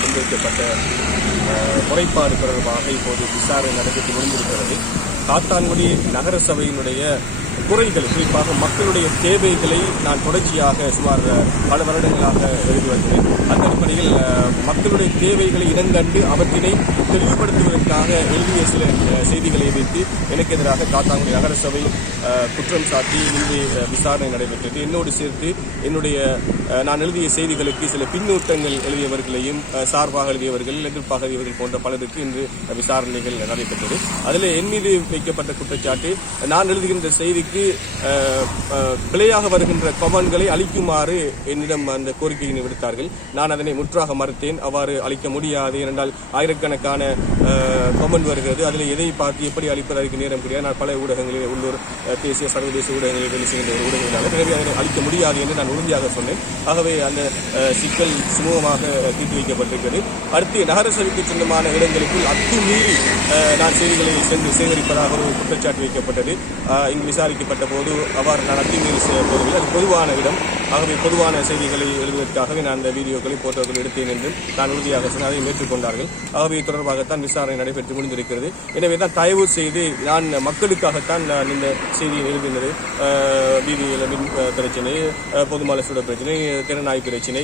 முன்வைக்கப்பட்ட முறைப்பாடு தொடர்பாக இப்போது விசாரணை நடைபெற்று முடிந்திருக்கிறது. காத்தான்குடி நகர சபையினுடைய குறைகள், குறிப்பாக மக்களுடைய தேவைகளை நான் தொடர்ச்சியாக சுமார் பல வருடங்களாக எழுதி வருகிறேன். அந்த அடிப்படையில் மக்களுடைய தேவைகளை இனங்கண்டு அவற்றினை தெளிவுபடுத்துவதற்காக எழுதிய சில செய்திகளை வைத்து எனக்கு எதிராக காத்தான்குடி நகர சபை குற்றம் சாட்டி இன்று விசாரணை நடைபெற்றது. என்னோடு சேர்த்து என்னுடைய நான் எழுதிய செய்திகளுக்கு சில பின்னூட்டங்கள் எழுதியவர்களையும் சார்பாக எழுதியவர்கள், எதிர்ப்பாக எழுதியவர்கள் போன்ற பலருக்கு இன்று விசாரணைகள் நடைபெற்றது. அதில் என் மீது வைக்கப்பட்ட குற்றச்சாட்டு, நான் எழுதுகின்ற செய்திக்கு பிழையாக வருகின்ற கமெண்ட்களை அளிக்குமாறு என்னிடம் அந்த கோரிக்கையினை விடுத்தார்கள். நான் அதனை முற்றாக மறுத்தேன். அவ்வாறு அளிக்க முடியாது. ஏனென்றால் ஆயிரக்கணக்கான கமெண்ட் வருகிறது. அதில் எதை பார்த்து எப்படி அளிப்பதற்கு நேரம் கிடையாது. நான் பல ஊடகங்களில், உள்ளூர், தேசிய, சர்வதேச ஊடகங்களில் வேலை செய்கின்ற ஒரு ஊடகங்களாக, எனவே அதனை அளிக்க முடியாது என்று நான் உறுதியாக சொன்னேன். ஆகவே அந்த சிக்கல் சுமூகமாக தீர்த்து வைக்கப்பட்டிருக்கிறது. அடுத்து நகர சபைக்கு சொந்தமான இடங்களுக்குள் அத்துமீறி நான் செய்திகளை சென்று சேகரிப்பதாக ஒரு குற்றச்சாட்டு வைக்கப்பட்டது. இங்கு விசாரிக்கப்பட்ட போது அவ்வாறு நான் அத்துமீறி போவதில்லை. அது பொதுவான இடம். ஆகவே பொதுவான செய்திகளை எழுதுவதற்காகவே நான் அந்த வீடியோக்களை, போட்டோக்கள் எடுத்தேன் என்று நான் உறுதியாக சொன்ன அதை ஏற்றுக்கொண்டார்கள். ஆகவே தொடர்பாகத்தான் விசாரணை நடைபெற்று முடிந்திருக்கிறது. எனவே தான் தயவு செய்து நான் மக்களுக்காகத்தான் நான் இந்த செய்தியை எழுதினது. வீதியில் மின் பிரச்சனை, பொதுமலை சுட பிரச்சனை, திறனாய் பிரச்சனை,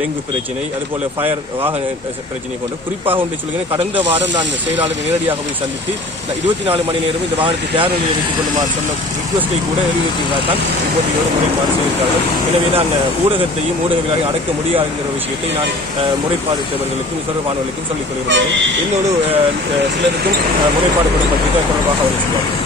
டெங்கு பிரச்சனை, அதுபோல ஃபயர் வாகன பிரச்சனை போன்ற குறிப்பாக ஒன்றை சொல்கிறேன். கடந்த வாரம் நான் செயலாளரை நேரடியாக போய் சந்தித்து 24 மணி நேரம் இந்த வாகனத்தை தயார் நிலையை வைத்துக் கொள்ளுமாறு சொன்ன ரிக்வெஸ்டை கூட எழுதியிருக்கிறார் தான் இப்போது முறைப்பாடு செய்திருக்கிறார்கள். எனவே நான் ஊடகத்தையும் ஊடகங்களையும் அடக்க முடியாது என்கிற விஷயத்தை நான் முறைப்பாடுத்தவர்களுக்கும் தொடர்பானவர்களுக்கும் சொல்லிக் கொள்கிறேன். இன்னொரு சிலருக்கும் முறைப்பாடு கொடுப்பதற்கு தொடர்பாக அவர் சொல்வார்கள்.